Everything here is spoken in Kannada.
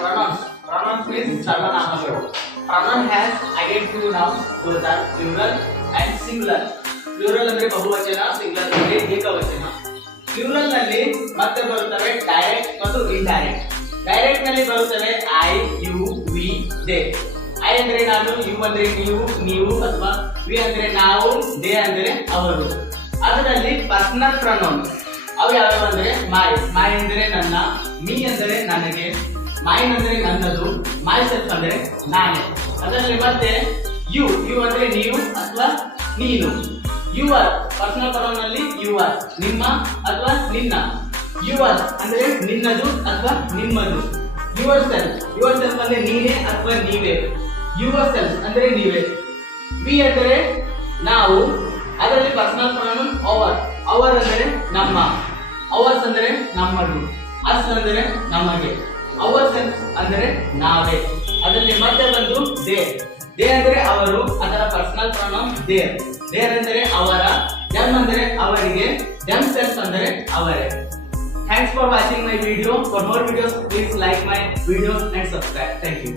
Pronouns. Pronouns means ಸರ್ವನಾಮಗಳು. Pronoun has identity nouns, both are plural and singular. Plural ಅಂದ್ರೆ ಬಹುವಚನ, singular ಅಂದ್ರೆ ಏಕವಚನ. Plural ನಲ್ಲಿ ಮತ್ತೆ ಬರುತ್ತವೆ ಡೈರೆಕ್ಟ್ ಮತ್ತು ಇಂಡೈರೆಕ್ಟ್. ಡೈರೆಕ್ಟ್ ನಲ್ಲಿ ಬರುತ್ತವೆ I, you, we, they. I ಅಂದ್ರೆ ನಾನು, ಯು ಅಂದ್ರೆ ನೀವು ಅಥವಾ ವಿ ಅಂದ್ರೆ ನಾವು, ದೇ ಅಂದ್ರೆ ಅವರು. ಅದರಲ್ಲಿ ಪರ್ಸನಲ್ ಪ್ರೊನೌನ್ ಅವು ಯಾವ್ಯಾವ ಅಂದ್ರೆ ಮೈ ಅಂದ್ರೆ ನನ್ನ, ಮೀ ಅಂದ್ರೆ ನನಗೆ, ಮೈನ್ ಅಂದ್ರೆ ನನ್ನದು, ಮೈ ಸೆಲ್ಫ್ ಅಂದ್ರೆ ನಾನೇ. ಅದರಲ್ಲಿ ಮತ್ತೆ ಯು ಅಂದ್ರೆ ನೀವು ಅಥವಾ ನೀನು. ಯುವರ್ ಪರ್ಸನಲ್ ಪ್ರೊನೌನ್ ನಲ್ಲಿ ಯುವರ್ ನಿಮ್ಮ ಅಥವಾ ನಿನ್ನ. ಯುವರ್ ಅಂದ್ರೆ ನಿನ್ನದು ಅಥವಾ ನಿಮ್ಮದು. ಯುವರ್ ಸೆಲ್ಫ್ ಅಂದ್ರೆ ನೀನೇ ಅಥವಾ ನೀವೇ. ಯುವರ್ ಸೆಲ್ಫ್ ಅಂದ್ರೆ ನೀವೇ. ವಿ ಅಂದರೆ ನಾವು, ಅದರಲ್ಲಿ ಪರ್ಸನಲ್ ಪ್ರೊನೌನ್ ಅವರ್ ಅಂದರೆ ನಮ್ಮ, ಅವರ್ಸ್ ಅಂದರೆ ನಮ್ಮದು, ಅಸ್ ಅಂದರೆ ನಮಗೆ, ಅವರ್ ಸೆಲ್ಫ್ ಅಂದರೆ ನಾವೇ. ಅದರಲ್ಲಿ ಮತ್ತೆ ಬಂದು ದೇ ಅಂದರೆ ಅವರು, ಅದರ ಪರ್ಸನಲ್ ಪ್ರೊನೌನ್ ದೇರ್ ಅಂದರೆ ಅವರ, ದೆಮ್ ಅಂದರೆ ಅವರಿಗೆ, ದೆಮ್ ಸೆಲ್ಫ್ ಅಂದರೆ ಅವರೇ. Thanks for watching my video. For more videos, please like my video and subscribe. Thank you.